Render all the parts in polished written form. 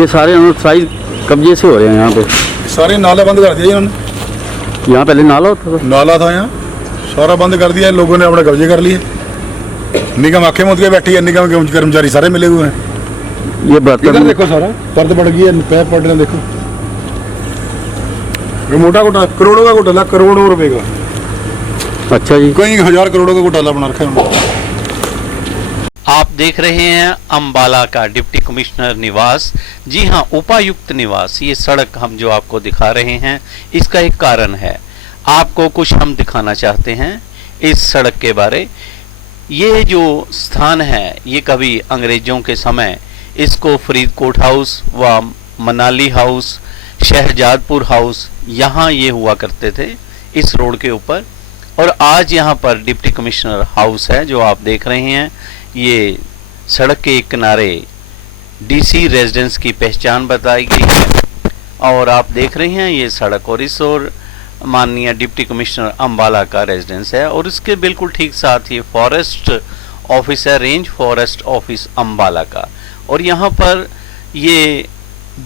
ये सारे अनऑथराइज कब्जे से हो रहे हैं यहाँ पे। सारे नाला बंद कर दिया जी इन्होंने। यहाँ पहले नाला होता था। नाला था यहाँ, सारा बंद कर दिया, लोगों ने अपने कब्जे कर लिए। निगम आंखें मूंद के बैठी है, निगम के कर्मचारी सारे मिले हुए हैं। ये इधर बर्तन देखो, सारा पर्द पड़ गई है, पैर पड़ रहे हैं, देखो। ये मोटा घोटाला, करोड़ों का घोटाला, करोड़ों रुपए का। अच्छा जी। कई हजार करोड़ों का घोटाला बना रखा है उन्होंने। आप देख रहे हैं अंबाला का डिप्टी कमिश्नर निवास। जी हाँ, उपायुक्त निवास। ये सड़क हम जो आपको दिखा रहे हैं, इसका एक कारण है। आपको कुछ हम दिखाना चाहते हैं इस सड़क के बारे। ये जो स्थान है, ये कभी अंग्रेजों के समय इसको फरीदकोट हाउस व मनाली हाउस, शहजादपुर हाउस, यहाँ ये हुआ करते थे इस रोड के ऊपर। और आज यहाँ पर डिप्टी कमिश्नर हाउस है जो आप देख रहे हैं। ये सड़क के एक किनारे डीसी रेजिडेंस की पहचान बताई गई है और आप देख रहे हैं ये सड़क, और इस ओर माननीय डिप्टी कमिश्नर अंबाला का रेजिडेंस है और इसके बिल्कुल ठीक साथ ये फॉरेस्ट ऑफिस है, रेंज फॉरेस्ट ऑफिस अंबाला का। और यहाँ पर ये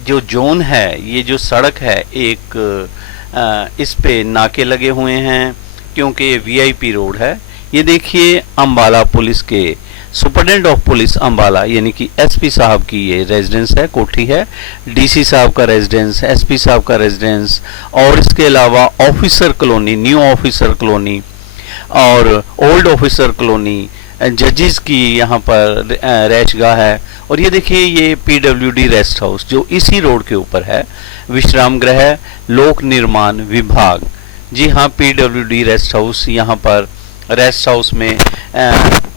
जो जोन है, ये जो सड़क है, एक इस पे नाके लगे हुए हैं क्योंकि ये वीआईपी रोड है। ये देखिए अंबाला पुलिस के सुपरडेंट ऑफ पुलिस अंबाला यानी कि एसपी साहब की ये रेजिडेंस है, कोठी है। डीसी साहब का रेजिडेंस, एसपी साहब का रेजिडेंस, और इसके अलावा officer colony, new officer colony और ओल्ड ऑफिसर कॉलोनी, जजेस की यहाँ पर रैशगाह है। और ये देखिए ये पीडब्ल्यूडी रेस्ट हाउस जो इसी रोड के ऊपर है, विश्राम गृह लोक निर्माण विभाग। जी हाँ, पीडब्ल्यूडी रेस्ट हाउस। यहाँ पर रेस्ट हाउस में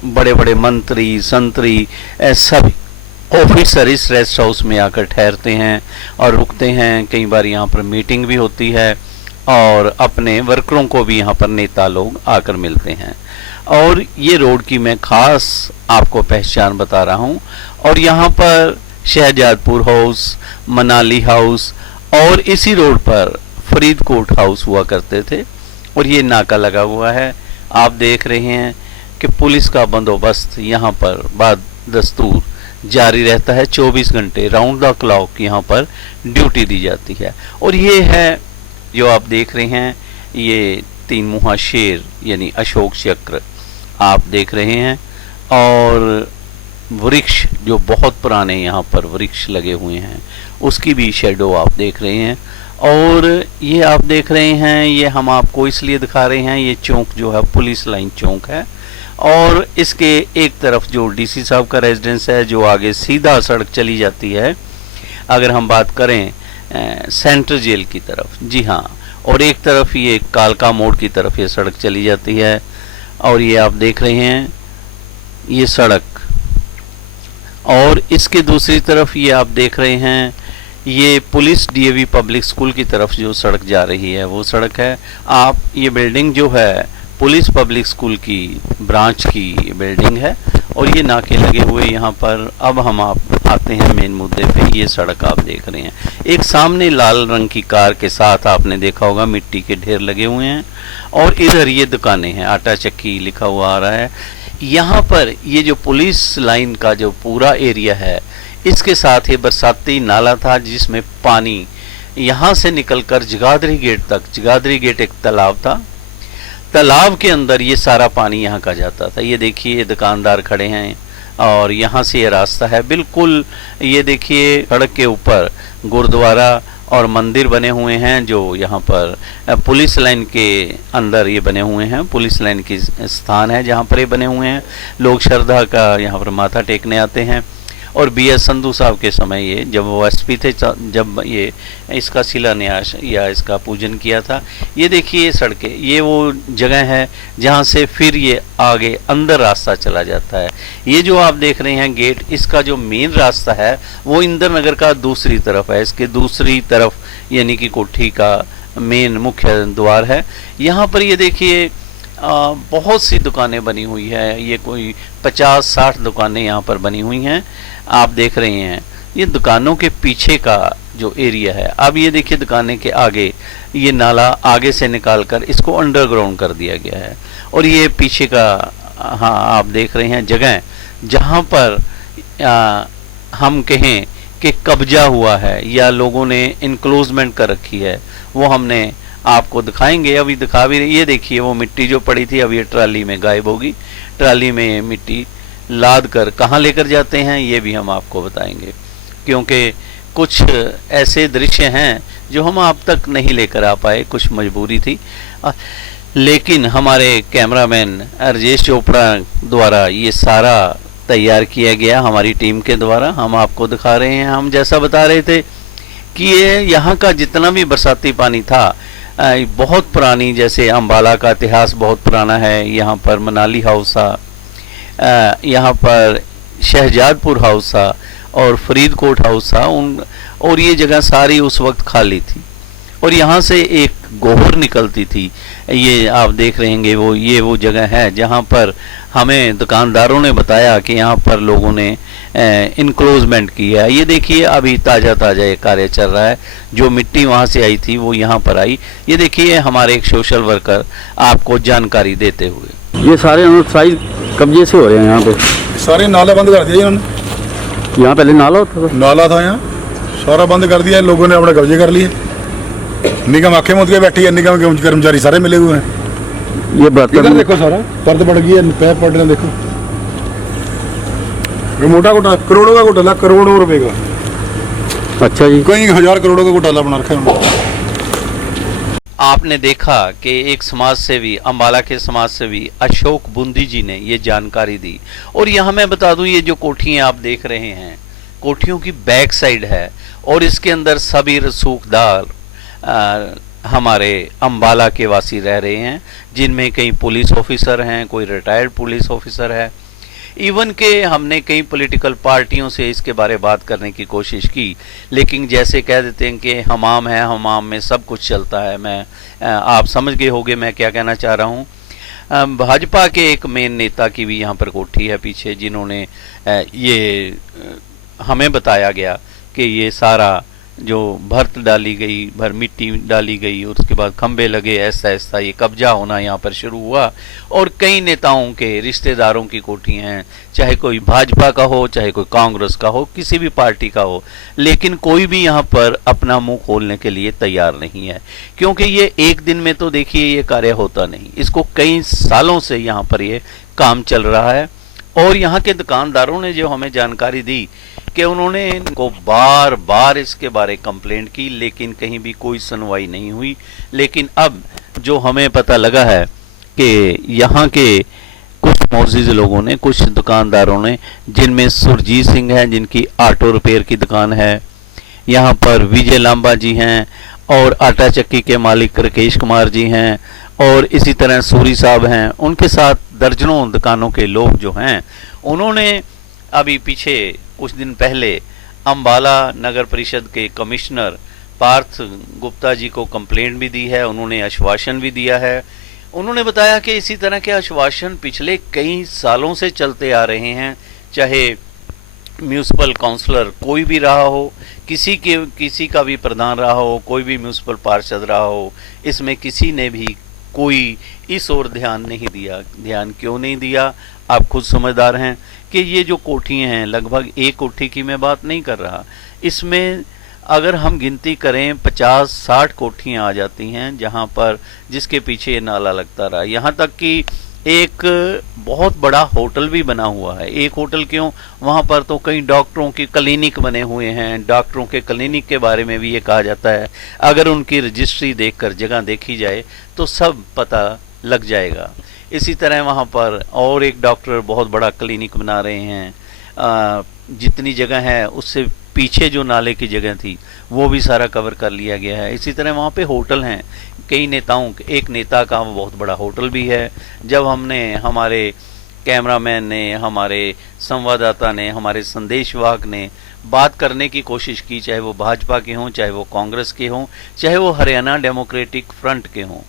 बड़े बड़े मंत्री, संतरी, सभी ऑफिसर इस रेस्ट हाउस में आकर ठहरते हैं और रुकते हैं। कई बार यहाँ पर मीटिंग भी होती है और अपने वर्करों को भी यहाँ पर नेता लोग आकर मिलते हैं। और ये रोड की मैं खास आपको पहचान बता रहा हूँ। और यहाँ पर शहजादपुर हाउस, मनाली हाउस और इसी रोड पर फरीदकोट हाउस हुआ करते थे। और ये नाका लगा हुआ है। आप देख रहे हैं कि पुलिस का बंदोबस्त यहाँ पर बाद दस्तूर जारी रहता है। 24 घंटे राउंड द क्लॉक यहाँ पर ड्यूटी दी जाती है। और ये है जो आप देख रहे हैं, ये 3 मुहा शेर यानी अशोक चक्र आप देख रहे हैं। और वृक्ष जो बहुत पुराने यहाँ पर वृक्ष लगे हुए हैं, उसकी भी शेडो आप देख रहे हैं। और ये आप देख रहे हैं, ये हम आपको इसलिए दिखा रहे हैं, ये चौक जो है पुलिस लाइन चौक है। और इसके एक तरफ जो डीसी साहब का रेजिडेंस है, जो आगे सीधा सड़क चली जाती है, अगर हम बात करें सेंट्रल जेल की तरफ। जी हाँ, और एक तरफ ये कालका मोड़ की तरफ ये सड़क चली जाती है। और ये आप देख रहे हैं ये सड़क, और इसके दूसरी तरफ ये आप देख रहे हैं ये पुलिस डीएवी पब्लिक स्कूल की तरफ जो सड़क जा रही है वो सड़क है। आप ये बिल्डिंग जो है पुलिस पब्लिक स्कूल की ब्रांच की बिल्डिंग है। और ये नाके लगे हुए यहाँ पर। अब हम आप आते हैं मेन मुद्दे पे। ये सड़क आप देख रहे हैं, एक सामने लाल रंग की कार के साथ आपने देखा होगा मिट्टी के ढेर लगे हुए हैं। और इधर ये दुकानें हैं, आटा चक्की लिखा हुआ आ रहा है। यहाँ पर ये जो पुलिस लाइन का जो पूरा एरिया है, इसके साथ ही बरसाती नाला था जिसमें पानी यहाँ से निकलकर जगाधरी गेट तक, जगाधरी गेट एक तालाब था, तालाब के अंदर ये सारा पानी यहाँ का जाता था। ये देखिए दुकानदार खड़े हैं और यहाँ से ये रास्ता है बिल्कुल। ये देखिए सड़क के ऊपर गुरुद्वारा और मंदिर बने हुए हैं जो यहाँ पर पुलिस लाइन के अंदर ये बने हुए हैं। पुलिस लाइन की स्थान है जहाँ पर ये बने हुए हैं। लोग श्रद्धा का यहाँ पर माथा टेकने आते हैं। और बीएस संधू साहब के समय ये जब वो एसपी थे, जब ये इसका शिलान्यास या इसका पूजन किया था। ये देखिए सड़कें, ये वो जगह है जहाँ से फिर ये आगे अंदर रास्ता चला जाता है। ये जो आप देख रहे हैं गेट, इसका जो मेन रास्ता है वो इंदिरा नगर का दूसरी तरफ है। इसके दूसरी तरफ यानी कि कोठी का मेन मुख्य द्वार है। यहाँ पर ये देखिए बहुत सी दुकानें बनी हुई है। ये कोई 50-60 दुकानें यहाँ पर बनी हुई हैं आप देख रहे हैं। ये दुकानों के पीछे का जो एरिया है। अब ये देखिए दुकानें के आगे ये नाला आगे से निकालकर इसको अंडरग्राउंड कर दिया गया है। और ये पीछे का हाँ आप देख रहे हैं जगह जहाँ पर हम कहें कि कब्जा हुआ है या लोगों ने इनक्लोजमेंट कर रखी है, वो हमने आपको दिखाएंगे। अभी दिखा भी ये देखिए, वो मिट्टी जो पड़ी थी अब ये ट्राली में गायब होगी। ट्राली में ये मिट्टी लाद कर कहाँ लेकर जाते हैं ये भी हम आपको बताएंगे, क्योंकि कुछ ऐसे दृश्य हैं जो हम आप तक नहीं लेकर आ पाए, कुछ मजबूरी थी। लेकिन हमारे कैमरामैन राजेश चोपड़ा द्वारा ये सारा तैयार किया गया, हमारी टीम के द्वारा हम आपको दिखा रहे हैं। हम जैसा बता रहे थे कि ये यहाँ का जितना भी बरसाती पानी था बहुत पुरानी, जैसे अम्बाला का इतिहास बहुत पुराना है। यहाँ पर मनाली हाउस था, यहाँ पर शहजादपुर हाउस था और फरीदकोट हाउस था और ये जगह सारी उस वक्त खाली थी और यहाँ से एक गोहर निकलती थी। ये आप देख रहे हैं वो जगह है जहाँ पर हमें दुकानदारों ने बताया कि यहाँ पर लोगों ने इनक्लोजमेंट की है। ये देखिए अभी ताज़ा ये कार्य चल रहा है। जो मिट्टी वहाँ से आई थी वो यहाँ पर आई। ये देखिए हमारे एक सोशल वर्कर आपको जानकारी देते हुए। ये सारे अनऑथराइज कब्जे से हो रहे हैं यहाँ पे। सारे नाला बंद कर दिया इन्होंने। यहाँ पहले नाला होता था। नाला था यहाँ, सारा बंद कर दिया लोगों ने, अपने कब्जे कर लिए। निगम आंखें मूंद के बैठी है, निगम के कर्मचारी सारे मिले हुए हैं। ये इधर बर्तन देखो, सारा पर्द पड़ गई है, पैर पड़ रहे हैं, देखो। ये मोटा घोटाला, करोड़ों का घोटाला, करोड़ों रुपए का। अच्छा जी, कई हजार करोड़ों का घोटाला बना रखा है उन्होंने। आपने देखा कि एक समाज सेवी, अम्बाला के समाज सेवी अशोक बूंदी जी ने ये जानकारी दी। और यहाँ मैं बता दूं, ये जो कोठियाँ आप देख रहे हैं, कोठियों की बैक साइड है और इसके अंदर सभी रसूखदार हमारे अम्बाला के वासी रह रहे हैं, जिनमें कई पुलिस ऑफिसर हैं, कोई रिटायर्ड पुलिस ऑफिसर है। इवन के हमने कई पॉलिटिकल पार्टियों से इसके बारे बात करने की कोशिश की, लेकिन जैसे कह देते हैं कि हमाम है, हमाम में सब कुछ चलता है। आप समझ गए होंगे मैं क्या कहना चाह रहा हूँ। भाजपा के एक मेन नेता की भी यहाँ पर कोठी है पीछे, जिन्होंने ये हमें बताया गया कि ये सारा जो भर्त डाली गई, भर मिट्टी डाली गई और उसके बाद खंबे लगे, ऐसा ऐसा ये कब्जा होना यहाँ पर शुरू हुआ। और कई नेताओं के रिश्तेदारों की कोठियाँ हैं, चाहे कोई भाजपा का हो, चाहे कोई कांग्रेस का हो, किसी भी पार्टी का हो, लेकिन कोई भी यहाँ पर अपना मुंह खोलने के लिए तैयार नहीं है, क्योंकि ये एक दिन में तो देखिए ये कार्य होता नहीं। इसको कई सालों से यहाँ पर ये काम चल रहा है। और यहाँ के दुकानदारों ने जो हमें जानकारी दी कि उन्होंने इनको बार बार इसके बारे कंप्लेंट की, लेकिन कहीं भी कोई सुनवाई नहीं हुई। लेकिन अब जो हमें पता लगा है कि यहाँ के कुछ मोअज़्ज़िज़ लोगों ने, कुछ दुकानदारों ने, जिनमें सुरजीत सिंह है जिनकी ऑटो रिपेयर की दुकान है, यहाँ पर विजय लांबा जी हैं और आटा चक्की के मालिक राकेश कुमार जी हैं और इसी तरह सूरी साहब हैं, उनके साथ दर्जनों दुकानों के लोग जो हैं, उन्होंने अभी पीछे कुछ दिन पहले अम्बाला नगर परिषद के कमिश्नर पार्थ गुप्ता जी को कंप्लेंट भी दी है। उन्होंने आश्वासन भी दिया है। उन्होंने बताया कि इसी तरह के आश्वासन पिछले कई सालों से चलते आ रहे हैं, चाहे म्यूनिसिपल काउंसलर कोई भी रहा हो, किसी का भी प्रधान रहा हो, कोई भी म्यूनिसिपल पार्षद रहा हो, इसमें किसी ने भी कोई इस ओर ध्यान नहीं दिया। ध्यान क्यों नहीं दिया, आप खुद समझदार हैं कि ये जो कोठियाँ हैं, लगभग एक कोठी की मैं बात नहीं कर रहा, इसमें अगर हम गिनती करें 50-60 कोठियाँ आ जाती हैं, जहाँ पर जिसके पीछे ये नाला लगता रहा। यहाँ तक कि एक बहुत बड़ा होटल भी बना हुआ है। एक होटल क्यों, वहाँ पर तो कई डॉक्टरों की क्लिनिक बने हुए हैं। डॉक्टरों के क्लिनिक के बारे में भी ये कहा जाता है, अगर उनकी रजिस्ट्री देखकर जगह देखी जाए तो सब पता लग जाएगा। इसी तरह वहाँ पर और एक डॉक्टर बहुत बड़ा क्लिनिक बना रहे हैं। जितनी जगह है उससे पीछे जो नाले की जगह थी वो भी सारा कवर कर लिया गया है। इसी तरह वहाँ पे होटल हैं, कई नेताओं, एक नेता का बहुत बड़ा होटल भी है। जब हमने, हमारे कैमरामैन ने, हमारे संवाददाता ने, हमारे संदेशवाहक ने बात करने की कोशिश की, चाहे वो भाजपा के हों, चाहे वो कांग्रेस के हों, चाहे वो हरियाणा डेमोक्रेटिक फ्रंट के हों,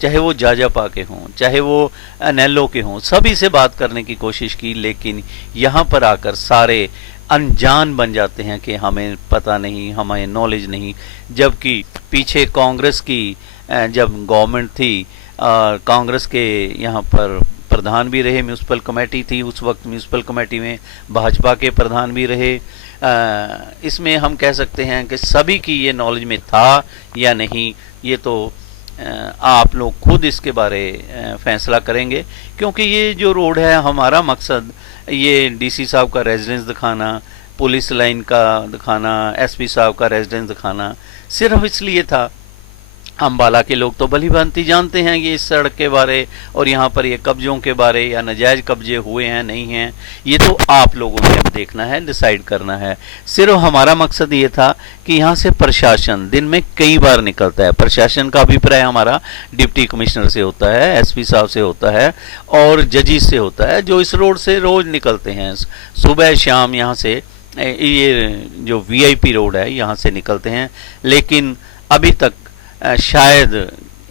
चाहे वो जाजापा के हों, चाहे वो एनएलओ के हों, सभी से बात करने की कोशिश की, लेकिन यहाँ पर आकर सारे अनजान बन जाते हैं कि हमें पता नहीं, हमें नॉलेज नहीं। जबकि पीछे कांग्रेस की जब गवर्नमेंट थी, कांग्रेस के यहाँ पर प्रधान भी रहे, म्यूनिसिपल कमेटी थी उस वक्त, म्यूनिसिपल कमेटी में भाजपा के प्रधान भी रहे। इसमें हम कह सकते हैं कि सभी की ये नॉलेज में था या नहीं, ये तो आप लोग खुद इसके बारे फैसला करेंगे, क्योंकि ये जो रोड है, हमारा मकसद ये डीसी साहब का रेजिडेंस दिखाना, पुलिस लाइन का दिखाना, एसपी साहब का रेजिडेंस दिखाना सिर्फ इसलिए था। अम्बाला के लोग तो भली भांति जानते हैं ये इस सड़क के बारे और यहाँ पर ये कब्जों के बारे, या नाजायज़ कब्जे हुए हैं नहीं हैं, ये तो आप लोगों ने अब देखना है, डिसाइड करना है। सिर्फ हमारा मकसद ये था कि यहाँ से प्रशासन दिन में कई बार निकलता है, प्रशासन का अभिप्राय हमारा डिप्टी कमिश्नर से होता है, एसपी साहब से होता है और जजिस से होता है, जो इस रोड से रोज़ निकलते हैं सुबह शाम। यहाँ से ये जो वीआईपी रोड है यहाँ से निकलते हैं, लेकिन अभी तक शायद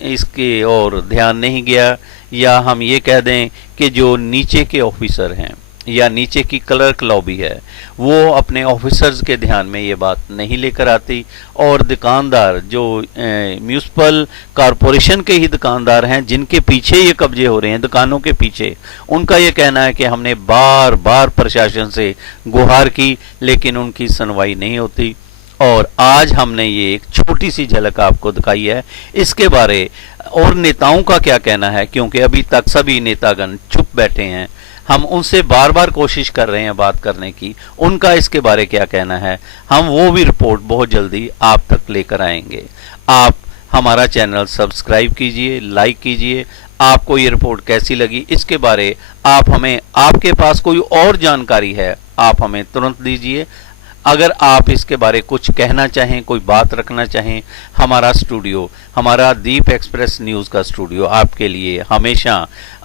इसकी ओर ध्यान नहीं गया, या हम ये कह दें कि जो नीचे के ऑफिसर हैं या नीचे की क्लर्क लॉबी है वो अपने ऑफिसर्स के ध्यान में ये बात नहीं लेकर आती, और दुकानदार जो म्यूनिसिपल कॉरपोरेशन के ही दुकानदार हैं जिनके पीछे ये कब्जे हो रहे हैं, दुकानों के पीछे, उनका ये कहना है कि हमने बार बार प्रशासन से गुहार की लेकिन उनकी सुनवाई नहीं होती। और आज हमने ये एक छोटी सी झलक आपको दिखाई है, इसके बारे और नेताओं का क्या कहना है, क्योंकि अभी तक सभी नेतागण चुप बैठे हैं। हम उनसे बार बार कोशिश कर रहे हैं बात करने की, उनका इसके बारे क्या कहना है, हम वो भी रिपोर्ट बहुत जल्दी आप तक लेकर आएंगे। आप हमारा चैनल सब्सक्राइब कीजिए, लाइक कीजिए। आपको ये रिपोर्ट कैसी लगी इसके बारे आप हमें, आपके पास कोई और जानकारी है आप हमें तुरंत दीजिए। अगर आप इसके बारे कुछ कहना चाहें, कोई बात रखना चाहें, हमारा स्टूडियो, हमारा दीप एक्सप्रेस न्यूज़ का स्टूडियो आपके लिए हमेशा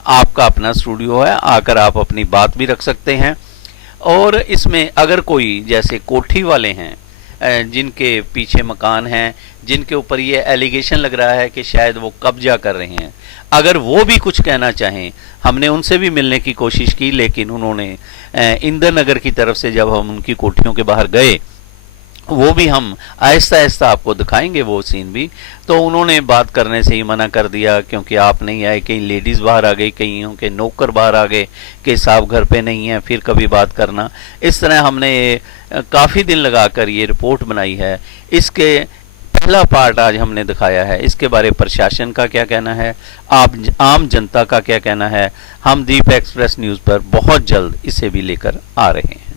आपका अपना स्टूडियो है, आकर आप अपनी बात भी रख सकते हैं। और इसमें अगर कोई जैसे कोठी वाले हैं जिनके पीछे मकान हैं, जिनके ऊपर ये एलिगेशन लग रहा है कि शायद वो कब्जा कर रहे हैं, अगर वो भी कुछ कहना चाहें, हमने उनसे भी मिलने की कोशिश की, लेकिन उन्होंने इंदिरा नगर की तरफ से जब हम उनकी कोठियों के बाहर गए, वो भी हम आहिस्ता आहिस्ता आपको दिखाएंगे वो सीन भी, तो उन्होंने बात करने से ही मना कर दिया, क्योंकि आप नहीं आए, कहीं लेडीज़ बाहर आ गई, कहीं के नौकर बाहर आ गए कि साहब घर पे नहीं है, फिर कभी बात करना। इस तरह हमने काफ़ी दिन लगाकर ये रिपोर्ट बनाई है। इसके पहला पार्ट आज हमने दिखाया है, इसके बारे प्रशासन का क्या कहना है, आप आम जनता का क्या कहना है। हम दीप एक्सप्रेस न्यूज़ पर बहुत जल्द इसे भी लेकर आ रहे हैं।